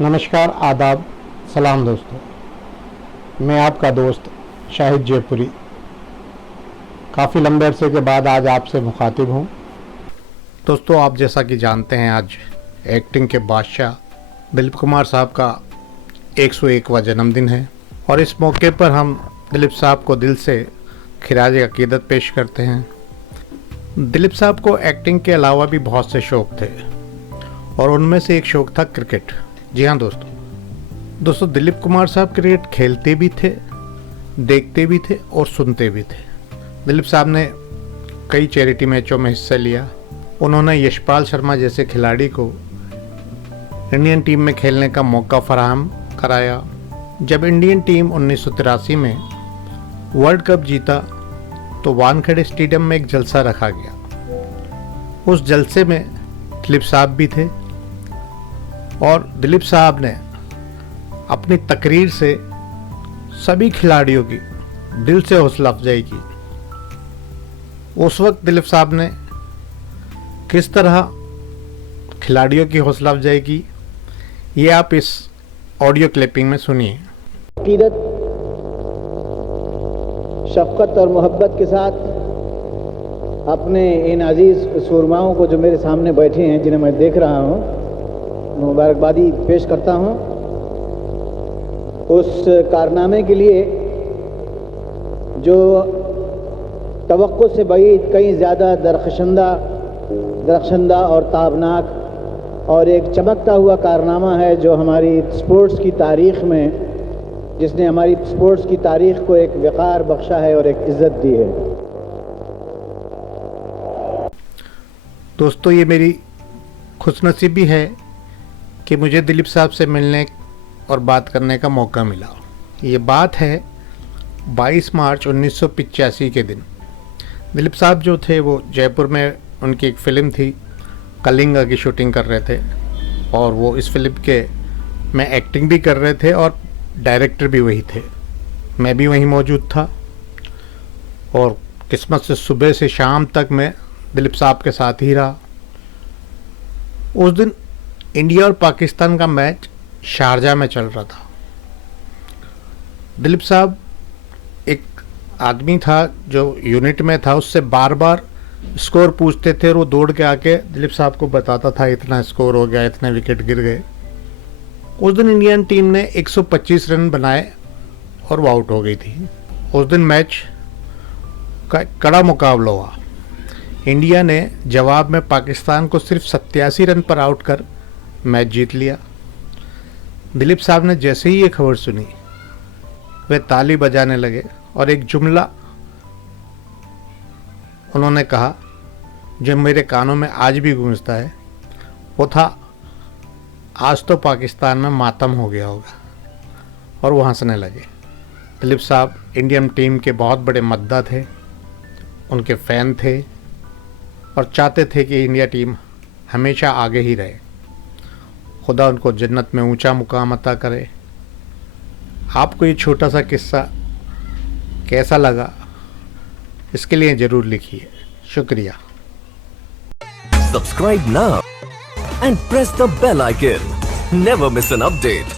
नमस्कार, आदाब, सलाम दोस्तों। मैं आपका दोस्त शाहिद जयपुरी काफ़ी लंबे अरसे के बाद आज आपसे मुखातिब हूँ। दोस्तों, आप जैसा कि जानते हैं, आज एक्टिंग के बादशाह दिलीप कुमार साहब का 101वां जन्मदिन है और इस मौके पर हम दिलीप साहब को दिल से खिराज अकीदत पेश करते हैं। दिलीप साहब को एक्टिंग के अलावा भी बहुत से शौक़ थे और उनमें से एक शौक़ था क्रिकेट। जी हाँ दोस्तों, दिलीप कुमार साहब क्रिकेट खेलते भी थे, देखते भी थे और सुनते भी थे। दिलीप साहब ने कई चैरिटी मैचों में हिस्सा लिया। उन्होंने यशपाल शर्मा जैसे खिलाड़ी को इंडियन टीम में खेलने का मौका फराहम कराया। जब इंडियन टीम 1983 में वर्ल्ड कप जीता तो वानखेड़े स्टेडियम में एक जलसा रखा गया। उस जलसे में दिलीप साहब भी थे और दिलीप साहब ने अपनी तकरीर से सभी खिलाड़ियों की दिल से हौसला अफजाई की। उस वक्त दिलीप साहब ने किस तरह खिलाड़ियों की हौसला अफजाई की, ये आप इस ऑडियो क्लिपिंग में सुनिए। अकीदत, शफ़क़त और मोहब्बत के साथ अपने इन अजीज़ सूरमाओं को जो मेरे सामने बैठे हैं, जिन्हें मैं देख रहा हूँ, मुबारकबादी पेश करता हूँ उस कारनामे के लिए जो तवक्को से बईद कहीं ज़्यादा दरख्शंदा और ताबनाक और एक चमकता हुआ कारनामा है जो हमारी स्पोर्ट्स की तारीख़ में, जिसने हमारी स्पोर्ट्स की तारीख़ को एक वक़ार बख्शा है और एक इज़्ज़त दी है। दोस्तों, ये मेरी खुशनसीबी है कि मुझे दिलीप साहब से मिलने और बात करने का मौका मिला। ये बात है 22 मार्च 1985 के दिन। दिलीप साहब जो थे वो जयपुर में, उनकी एक फ़िल्म थी कलिंगा की शूटिंग कर रहे थे और वो इस फिल्म के में एक्टिंग भी कर रहे थे और डायरेक्टर भी वही थे। मैं भी वहीं मौजूद था और किस्मत से सुबह से शाम तक मैं दिलीप साहब के साथ ही रहा। उस दिन इंडिया और पाकिस्तान का मैच शारजा में चल रहा था। दिलीप साहब एक आदमी था जो यूनिट में था, उससे बार बार स्कोर पूछते थे और वो दौड़ के आके दिलीप साहब को बताता था इतना स्कोर हो गया, इतने विकेट गिर गए। उस दिन इंडियन टीम ने 125 रन बनाए और वो आउट हो गई थी। उस दिन मैच का कड़ा मुकाबला हुआ। इंडिया ने जवाब में पाकिस्तान को सिर्फ 87 रन पर आउट कर मैच जीत लिया। दिलीप साहब ने जैसे ही ये खबर सुनी, वे ताली बजाने लगे और एक जुमला उन्होंने कहा जो मेरे कानों में आज भी गूंजता है। वो था, आज तो पाकिस्तान में मातम हो गया होगा, और वो हंसने लगे। दिलीप साहब इंडियन टीम के बहुत बड़े मद्दा थे, उनके फ़ैन थे और चाहते थे कि इंडिया टीम हमेशा आगे ही रहे। खुदा उनको जन्नत में ऊंचा मुकाम अता करे। आपको ये छोटा सा किस्सा कैसा लगा, इसके लिए ज़रूर लिखिए। शुक्रिया। Subscribe now and press the bell icon. Never miss an update.